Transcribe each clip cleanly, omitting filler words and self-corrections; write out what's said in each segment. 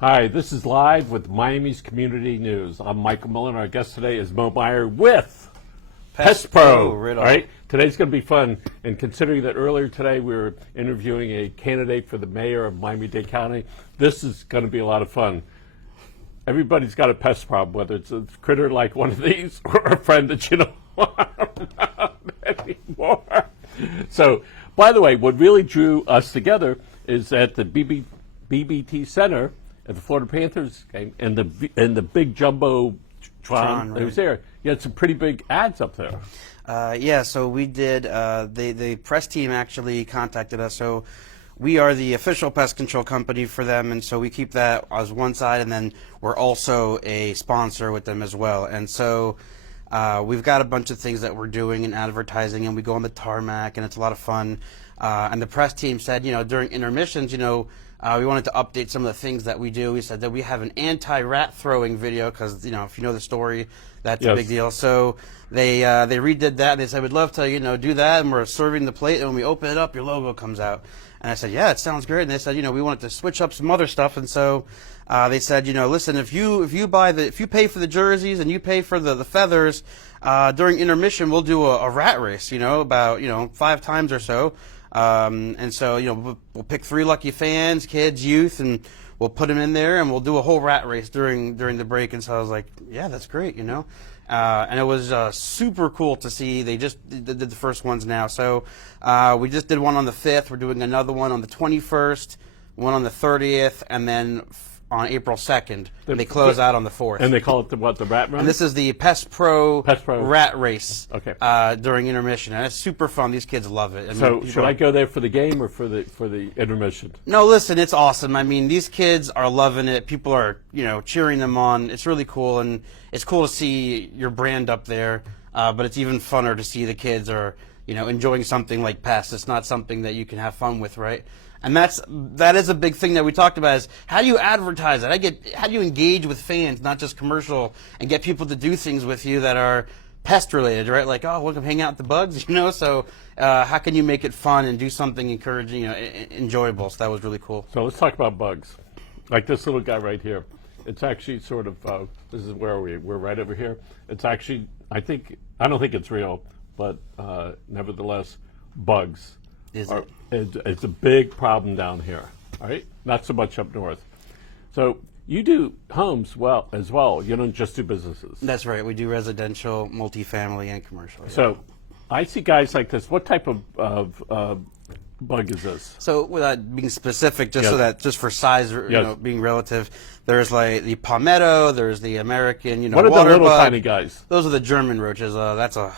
Hi, this is Live with Miami's Community News. I'm Michael Miller, and our guest today is Moe Meyer with Pest Pro Rid All. All. Right, today's going to be fun, and considering that earlier today we were interviewing a candidate for the mayor of Miami-Dade County, this is going to be a lot of fun. Everybody's got a pest problem, whether it's a critter like one of these or a friend that you don't want around anymore. So, by the way, what really drew us together is at the BBT Center at the Florida Panthers game, and the big jumbo Tron that was there. You had some pretty big ads up there. Yeah, so we did. The press team actually contacted us. So we are the official pest control company for them, and so we keep that as one side, and then we're also a sponsor with them as well. And so we've got a bunch of things that we're doing in advertising, and we go on the tarmac, and it's a lot of fun. And the press team said, during intermissions, we wanted to update some of the things that we do. We said that we have an anti-rat throwing video because, if you know the story, that's a big deal. So they redid that. And they said, we'd love to, do that. And we're serving the plate. And when we open it up, your logo comes out. And I said, yeah, it sounds great. And they said, we wanted to switch up some other stuff. And so they said, listen, if you pay for the jerseys and you pay for the feathers, during intermission, we'll do a rat race, about, 5 times or so. And so, we'll pick 3 lucky fans, kids, youth, and we'll put them in there, and we'll do a whole rat race during the break. And so I was like, yeah, that's great, and it was super cool to see. They just did the first ones now. So we just did one on the 5th. We're doing another one on the 21st, one on the 30th, and then on April 2nd. And they close out on the 4th. And they call it the rat run? And this is the Pest Pro Rat Race during intermission. And it's super fun. These kids love it. So should I go there for the game or for the intermission? No, listen, it's awesome. I mean, these kids are loving it. People are, cheering them on. It's really cool, and it's cool to see your brand up there. But it's even funner to see the kids are, enjoying something like Pests. It's not something that you can have fun with, right? And that is a big thing that we talked about is how do you advertise it? How do you engage with fans, not just commercial, and get people to do things with you that are pest related, right? Like, oh, we'll come hang out with the bugs, So how can you make it fun and do something encouraging, enjoyable? So that was really cool. So let's talk about bugs. Like this little guy right here. It's actually sort of, this is where we're right over here. It's actually, I don't think it's real, but nevertheless, bugs. It's a big problem down here, all right? Not so much up north. So you do homes as well. You don't just do businesses. That's right. We do residential, multifamily, and commercial. Yeah. So I see guys like this. What type of bug is this? So without being specific, just for size, being relative, there's like the palmetto, there's the American, what are water the little bug. tiny guys? Those are the German roaches. That's a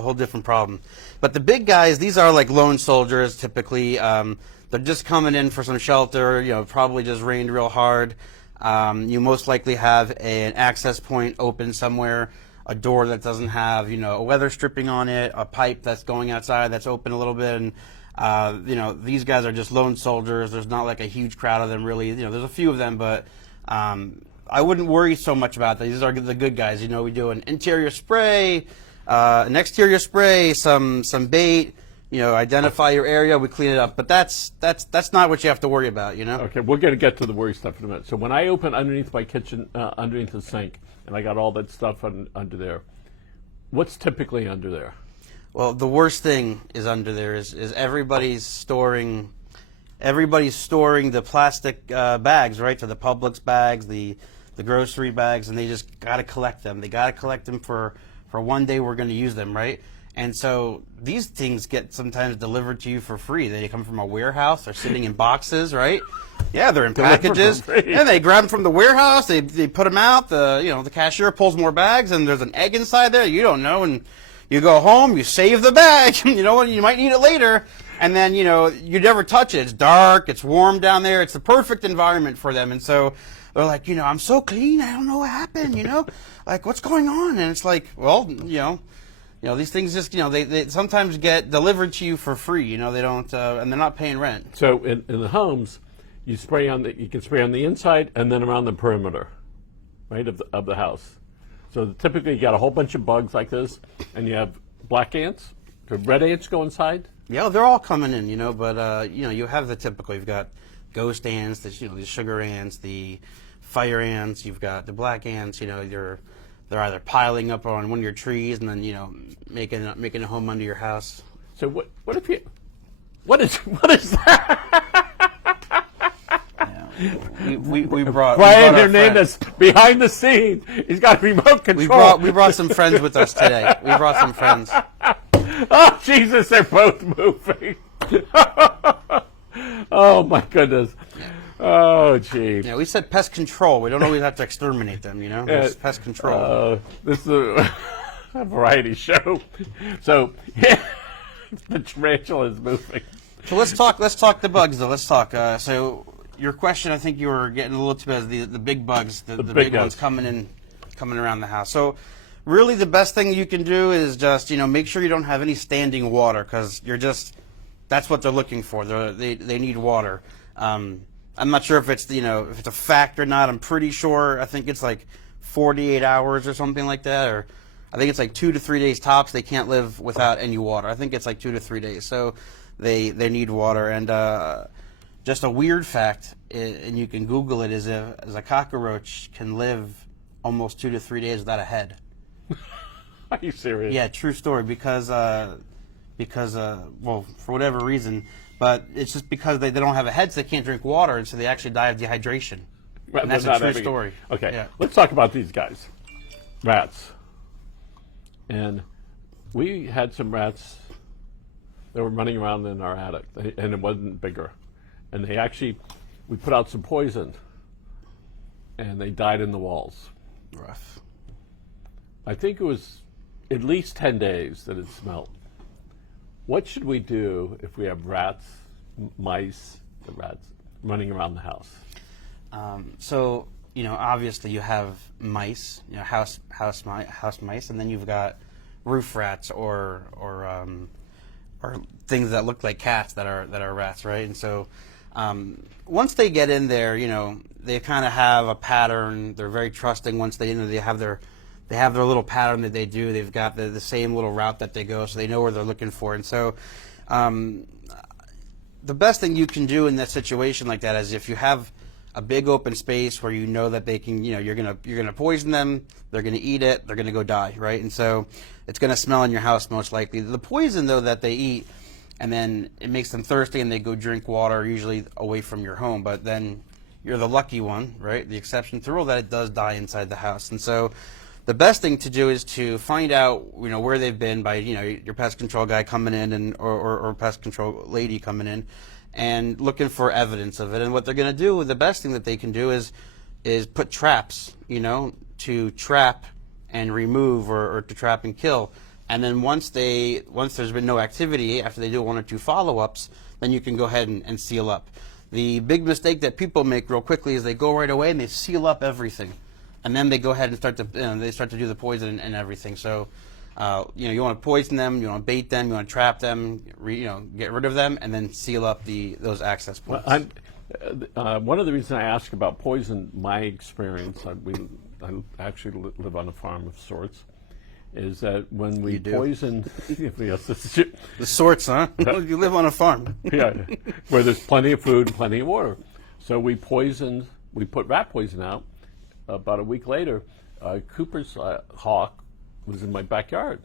whole different problem. But the big guys, these are like lone soldiers typically. They're just coming in for some shelter. Probably just rained real hard. You most likely have an access point open somewhere, a door that doesn't have a weather stripping on it, a pipe that's going outside that's open a little bit, and these guys are just lone soldiers. There's not like a huge crowd of them really. There's a few of them, but I wouldn't worry so much about that. These are the good guys. We do an interior spray, an exterior spray, some bait. Identify your area. We clean it up, but that's not what you have to worry about. Okay, we're going to get to the worry stuff in a minute. So when I open underneath my kitchen, underneath the sink, and I got all that stuff under there, what's typically under there? Well, the worst thing is under there is everybody's storing the plastic bags, right? So the Publix bags, the grocery bags, and they just got to collect them. They got to collect them for one day we're going to use them, right? And so these things get sometimes delivered to you for free. They come from a warehouse. They're sitting in boxes, right? Yeah, they're in packages. And they grab them from the warehouse. They put them out. The cashier pulls more bags, and there's an egg inside there. You don't know, and you go home. You save the bag. You know what? You might need it later. And then you never touch it. It's dark. It's warm down there. It's the perfect environment for them. And so they're like, I'm so clean. I don't know what happened. Like what's going on? And it's like, well, these things just, they sometimes get delivered to you for free. They don't, and they're not paying rent. So in the homes, you can spray on the inside and then around the perimeter, right, of the house. So typically you got a whole bunch of bugs like this, and you have black ants. Do red ants go inside? Yeah, they're all coming in, but you have the typical. You've got ghost ants, the sugar ants, the fire ants. You've got the black ants. They're either piling up on one of your trees and then making a home under your house. So what is that? We brought Brian, our their name friends. that's behind the scenes. He's got remote control. We brought some friends with us today. We brought some friends. Oh, Jesus, they're both moving. Oh, my goodness. Oh, gee. Yeah, we said pest control. We don't always have to exterminate them, It's pest control. This is a variety show. So, the tarantula is moving. So let's talk the bugs, though. Let's talk. So your question, I think you were getting a little to the big bugs, the big ones coming around the house. So really the best thing you can do is just, make sure you don't have any standing water, because that's what they're looking for. They need water. I'm not sure if it's if it's a fact or not. I'm pretty sure. I think it's like 48 hours or something like that, or I think it's like 2 to 3 days tops. They can't live without any water. I think it's like 2 to 3 days. So they need water. And just a weird fact, and you can Google it, is a cockroach can live almost 2 to 3 days without a head. Are you serious? Yeah, true story. Because well, for whatever reason. But it's just because they don't have a head, so they can't drink water, and so they actually die of dehydration. Well, and that's a true story. Okay, yeah. Let's talk about these guys. Rats. And we had some rats that were running around in our attic, and it wasn't bigger. And we put out some poison, and they died in the walls. Rough. I think it was at least 10 days that it smelled. What should we do if we have rats, mice, the rats running around the house? So obviously you have mice, house mice, and then you've got roof rats or things that look like cats that are rats, right? And so once they get in there, they kind of have a pattern. They're very trusting. Once they have their little pattern that they do. They've got the same little route that they go, so they know where they're looking for. And so the best thing you can do in that situation like that is if you have a big open space where you know that they can, you're gonna poison them, they're gonna eat it, they're gonna go die, right? And so it's gonna smell in your house most likely. The poison though that they eat, and then it makes them thirsty and they go drink water, usually away from your home. But then you're the lucky one, right? The exception to the rule that it does die inside the house. And so the best thing to do is to find out, where they've been by, your pest control guy coming in or pest control lady coming in and looking for evidence of it. And what they're going to do, the best thing that they can do is put traps, to trap and remove or to trap and kill. And then once there's been no activity, after they do 1 or 2 follow-ups, then you can go ahead and seal up. The big mistake that people make real quickly is they go right away and they seal up everything. And then they go ahead and start to do the poison and everything. So, you want to poison them, you want to bait them, you want to trap them, get rid of them, and then seal up those access points. One of the reasons I ask about poison, my experience, I actually live on a farm of sorts, is that when we poison, yes, the sorts, huh? You live on a farm. Yeah, where there's plenty of food, and plenty of water. So we put rat poison out. About a week later, Cooper's hawk was in my backyard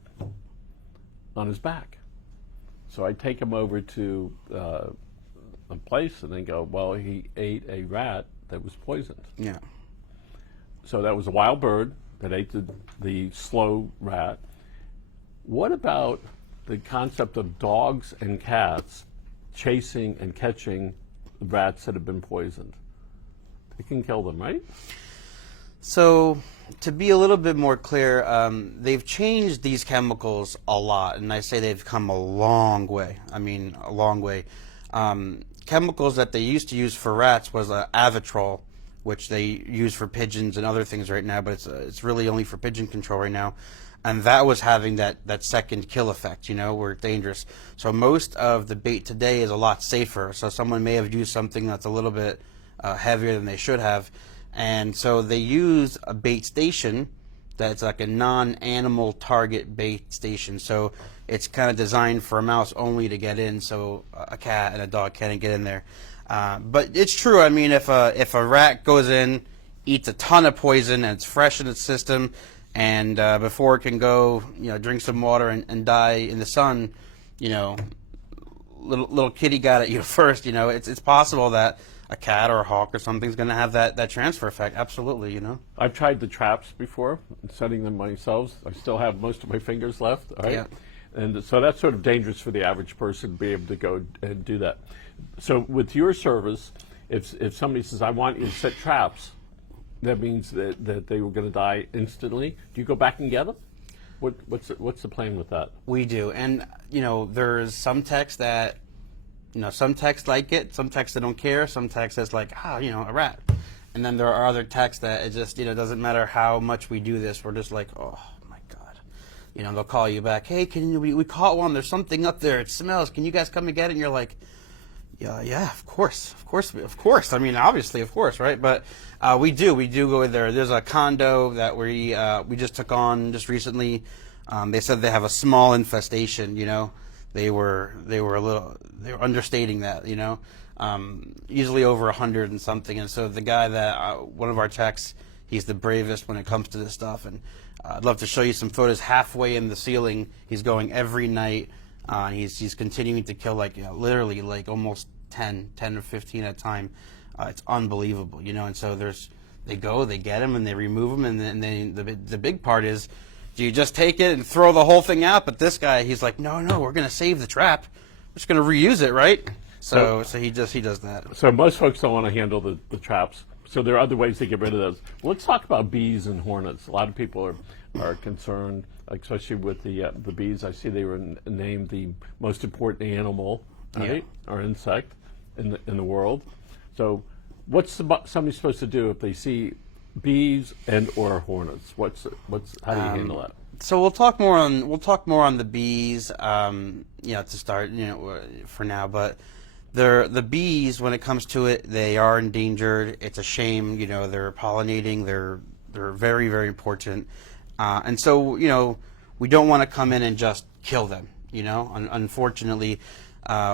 on his back. So I take him over to a place and they go, well, he ate a rat that was poisoned. Yeah. So that was a wild bird that ate the slow rat. What about the concept of dogs and cats chasing and catching rats that have been poisoned? They can kill them, right? So, to be a little bit more clear, they've changed these chemicals a lot, and I say they've come a long way. I mean, a long way. Chemicals that they used to use for rats was Avitrol, which they use for pigeons and other things right now, but it's really only for pigeon control right now. And that was having that second kill effect, where it's dangerous. So most of the bait today is a lot safer. So someone may have used something that's a little bit heavier than they should have. And so they use a bait station that's like a non-animal target bait station. So it's kind of designed for a mouse only to get in, so a cat and a dog can't get in there. But it's true. I mean, if a rat goes in, eats a ton of poison, and it's fresh in its system, and before it can go, drink some water and die in the sun, little kitty got at you first. It's possible that a cat or a hawk or something's going to have that transfer effect. Absolutely. I've tried the traps before, setting them myself. I still have most of my fingers left. Right? Yeah. And so that's sort of dangerous for the average person to be able to go and do that. So with your service, if somebody says, I want you to set traps, that means that they were going to die instantly. Do you go back and get them? What's the plan with that? We do. And, there's some techs that, some techs like it, some techs that don't care, some techs that's like, a rat. And then there are other techs that it just, doesn't matter how much we do this, we're just like, oh my God. They'll call you back, hey, we caught one, there's something up there, it smells, can you guys come and get it? And you're like, yeah, of course. I mean, obviously, of course, right? But we do go there. There's a condo that we just took on just recently. They said they have a small infestation. They were understating that. Easily over 100 and something. And so the guy that one of our techs, he's the bravest when it comes to this stuff. And I'd love to show you some photos. Halfway in the ceiling, he's going every night. And he's continuing to kill literally almost 10 or 15 at a time. It's unbelievable, and so they get him and they remove him, and then the big part is, do you just take it and throw the whole thing out? But this guy, he's like, no, we're going to save the trap. We're just going to reuse it, right? So he does that. So most folks don't want to handle the traps. So there are other ways to get rid of those. Well, let's talk about bees and hornets. A lot of people are concerned, especially with the bees. I see they were named the most important animal, right, or insect in the world. So what's somebody supposed to do if they see bees and or hornets? How do you handle that? So we'll talk more on the bees, to start, for now. But the bees, when it comes to it, they are endangered. It's a shame, they're pollinating. They're very, very important. And so, we don't want to come in and just kill them, unfortunately.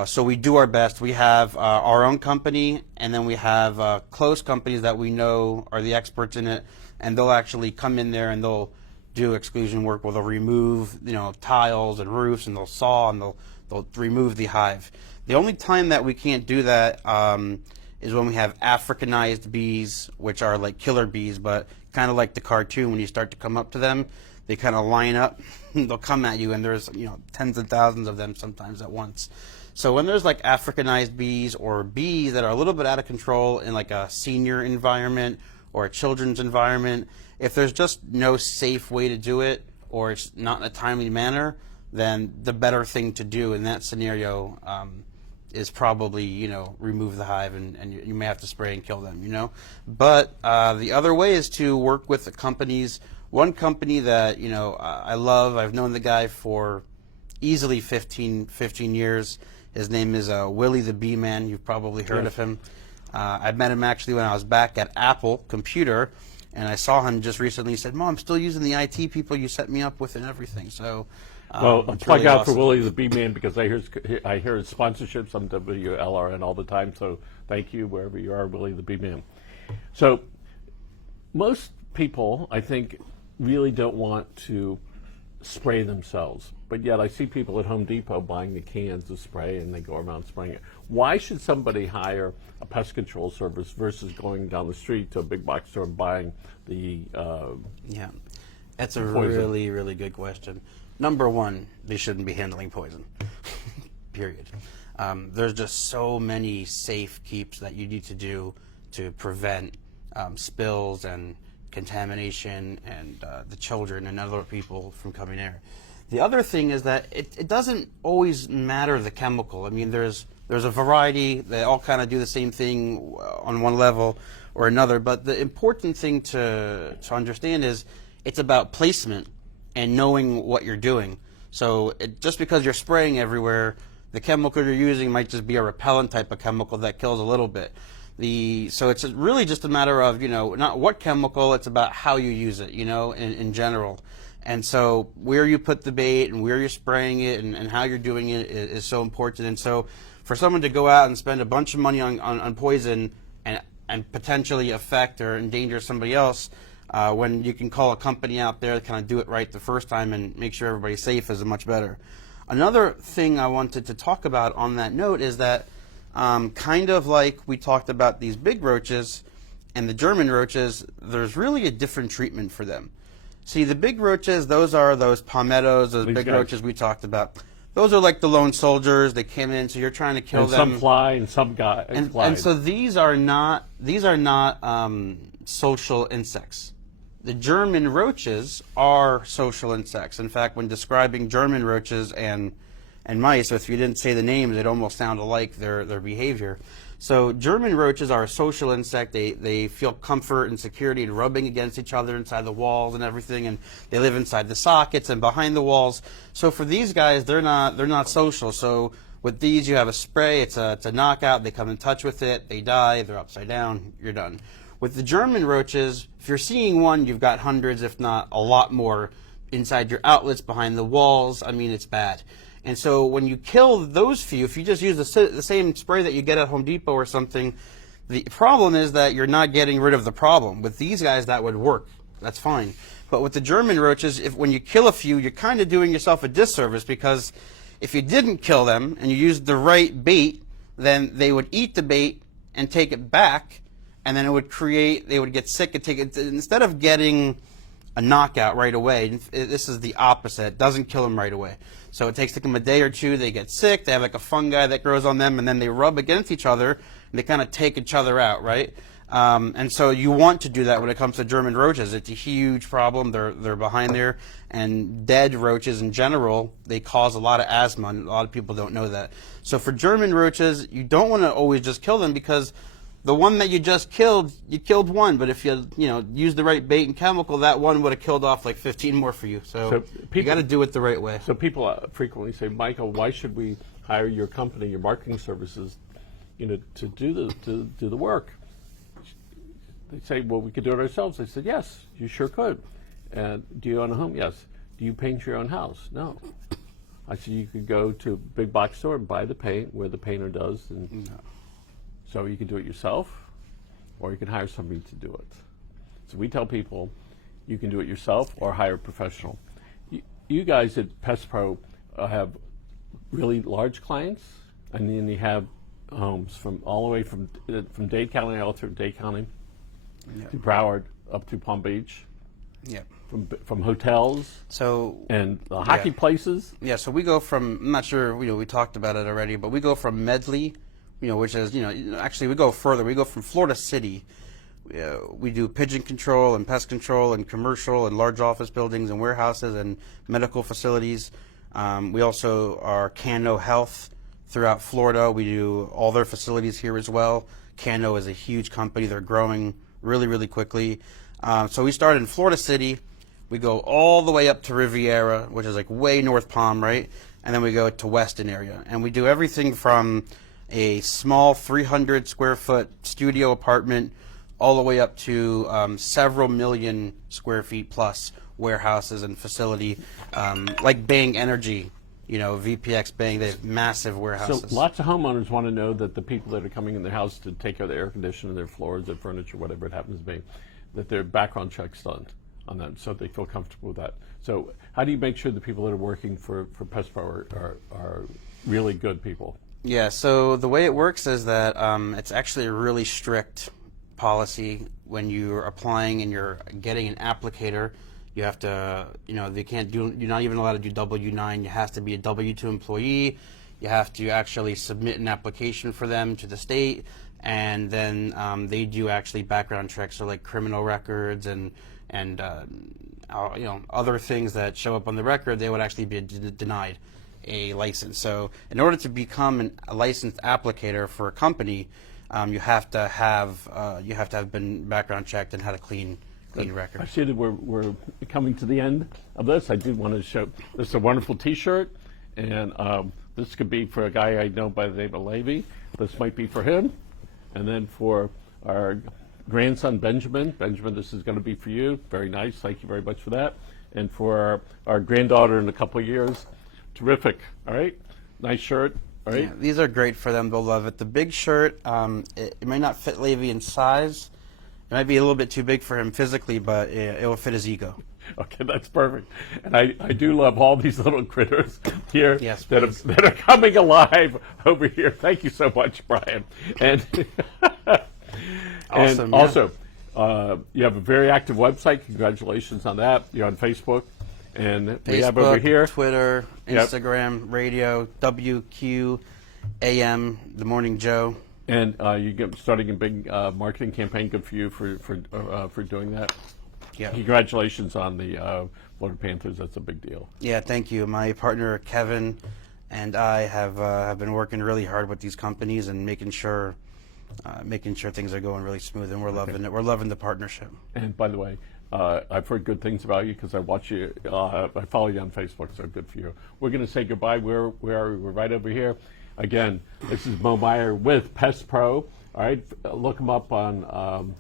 So we do our best. We have our own company, and then we have close companies that we know are the experts in it, and they'll actually come in there and they'll do exclusion work where they'll remove, tiles and roofs, and they'll saw and they'll remove the hive. The only time that we can't do that is when we have Africanized bees, which are like killer bees, but kind of like the cartoon. When you start to come up to them, they kind of line up. They'll come at you, and there's tens of thousands of them sometimes at once. So when there's like Africanized bees or bees that are a little bit out of control in like a senior environment or a children's environment, if there's just no safe way to do it, or it's not in a timely manner, then the better thing to do in that scenario is probably, remove the hive, and you may have to spray and kill them, But the other way is to work with the companies. One company that, I love, I've known the guy for easily 15 years. His name is Willie the Bee Man. You've probably heard of him. I met him actually when I was back at Apple Computer, and I saw him just recently. He said, Mom, I'm still using the IT people you set me up with and everything. So, well, a plug really out awesome. for Willie the Bee Man, because I hear his sponsorships on WLRN all the time. So thank you wherever you are, Willie the Bee Man. So most people, I think, really don't want to spray themselves, but yet I see people at Home Depot buying the cans of spray and they go around spraying it. Why should somebody hire a pest control service versus going down the street to a big box store and buying the that's a poison? Really, really good question. Number one, they shouldn't be handling poison. Period. There's just so many safe keeps that you need to do to prevent spills and contamination and the children and other people from coming there. The other thing is that it doesn't always matter the chemical. I mean, there's a variety. They all kind of do the same thing on one level or another. But the important thing to understand is it's about placement and knowing what you're doing. So just because you're spraying everywhere, the chemical you're using might just be a repellent type of chemical that kills a little bit. So it's really just a matter of, not what chemical, it's about how you use it, in general. And so where you put the bait and where you're spraying it and how you're doing it is so important. And so for someone to go out and spend a bunch of money on poison and potentially affect or endanger somebody else, when you can call a company out there to kind of do it right the first time and make sure everybody's safe, is much better. Another thing I wanted to talk about on that note is that kind of like we talked about these big roaches and the German roaches, there's really a different treatment for them. See, the big roaches, those are those palmettos, those big roaches we talked about. Those are like the lone soldiers. They came in, so you're trying to kill them. Some fly and some guy. And so these are not social insects. The German roaches are social insects. In fact, when describing German roaches and mice, if you didn't say the names, it almost sound alike, their behavior. So German roaches are a social insect. They feel comfort and security in rubbing against each other inside the walls and everything, and they live inside the sockets and behind the walls. So for these guys, they're not social. So with these, you have a spray. It's a knockout. They come in touch with it. They die. They're upside down. You're done. With the German roaches, if you're seeing one, you've got hundreds, if not a lot more, inside your outlets, behind the walls. I mean, it's bad. And so when you kill those few, if you just use the same spray that you get at Home Depot or something, the problem is that you're not getting rid of the problem. With these guys, that would work. That's fine. But with the German roaches, when you kill a few, you're kind of doing yourself a disservice, because if you didn't kill them and you used the right bait, then they would eat the bait and take it back, and then they would get sick and take it. Instead of getting a knockout right away, this is the opposite. It doesn't kill them right away. So it takes them a day or two, they get sick, they have like a fungi that grows on them, and then they rub against each other, and they kind of take each other out, right? And so you want to do that when it comes to German roaches. It's a huge problem. They're behind there. And dead roaches in general, they cause a lot of asthma, and a lot of people don't know that. So for German roaches, you don't want to always just kill them, because the one that you just killed, you killed one, but if you use the right bait and chemical, that one would have killed off like 15 more for you. So you got to do it the right way. So people frequently say, Michael, why should we hire your company, your marketing services, to do the work? They say, well, we could do it ourselves. I said, yes, you sure could. And do you own a home? Yes. Do you paint your own house? No. I said, you could go to a big box store and buy the paint where the painter does. And so you can do it yourself, or you can hire somebody to do it. So we tell people you can do it yourself or hire a professional. You guys at Pest Pro have really large clients, and then you have homes from all the way from Dade County, all through Dade County, to Broward, up to Palm Beach. Yep. From hotels. So and hockey places. Yeah. So we go from, I'm not sure, we talked about it already, but we go from Medley, which is, actually we go further. We go from Florida City. We do pigeon control and pest control and commercial and large office buildings and warehouses and medical facilities. We also are Cano Health throughout Florida. We do all their facilities here as well. Cano is a huge company. They're growing really, really quickly. So we started in Florida City. We go all the way up to Riviera, which is like way North Palm, right? And then we go to Weston area. And we do everything from a small 300 square foot studio apartment all the way up to several million square feet plus warehouses and facility, like Bang Energy, VPX Bang, they have massive warehouses. So lots of homeowners want to know that the people that are coming in their house to take care of their air conditioning, their floors, their furniture, whatever it happens to be, that their background check's done on them, so they feel comfortable with that. So how do you make sure the people that are working for Pest Pro are really good people? Yeah, so the way it works is that it's actually a really strict policy when you're applying and you're getting an applicator. You have to, they can't do, you're not even allowed to do W-9. You have to be a W-2 employee. You have to actually submit an application for them to the state, and then they do actually background checks, so like criminal records and other things that show up on the record, they would actually be denied a license. So in order to become a licensed applicator for a company, you have to have been background checked and had a clean record. I see that we're coming to the end of this. I did want to show this is a wonderful T-shirt, and this could be for a guy I know by the name of Levy. This might be for him, and then for our grandson Benjamin, this is going to be for you. Very nice. Thank you very much for that. And for our granddaughter in a couple of years, terrific. All right, nice shirt. right? Yeah, these are great for them. They'll love it. The big shirt, it might not fit Levi in size. It might be a little bit too big for him physically, but it will fit his ego. Okay, that's perfect. And I do love all these little critters here Yes, that are coming alive over here. Thank you so much, Brian. And, Awesome, and yeah. also, you have a very active website. Congratulations on that. You're on Facebook. And we have over Facebook, here. Twitter, Yep. Instagram, radio, WQ, AM, The Morning Joe. And you're starting a big marketing campaign. Good for you for doing that. Yeah. Congratulations on the Florida Panthers. That's a big deal. Yeah, thank you. My partner Kevin and I have been working really hard with these companies and making sure things are going really smooth, and we're loving it. We're loving the partnership. And by the way, I've heard good things about you because I watch you. I follow you on Facebook, so good for you. We're going to say goodbye. Where are we? We're right over here. Again, this is Moe Meyer with Pest Pro. All right, look them up on.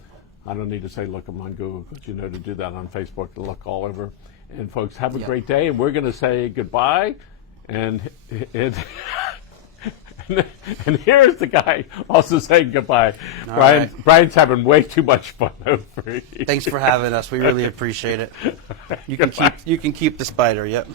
I don't need to say look them on Google because you know to do that on Facebook. To look all over. And folks, have a great day. And we're going to say goodbye. And here's the guy also saying goodbye. Right. Brian's having way too much fun over here. Thanks for having us. We really appreciate it. You can keep the spider. Yep.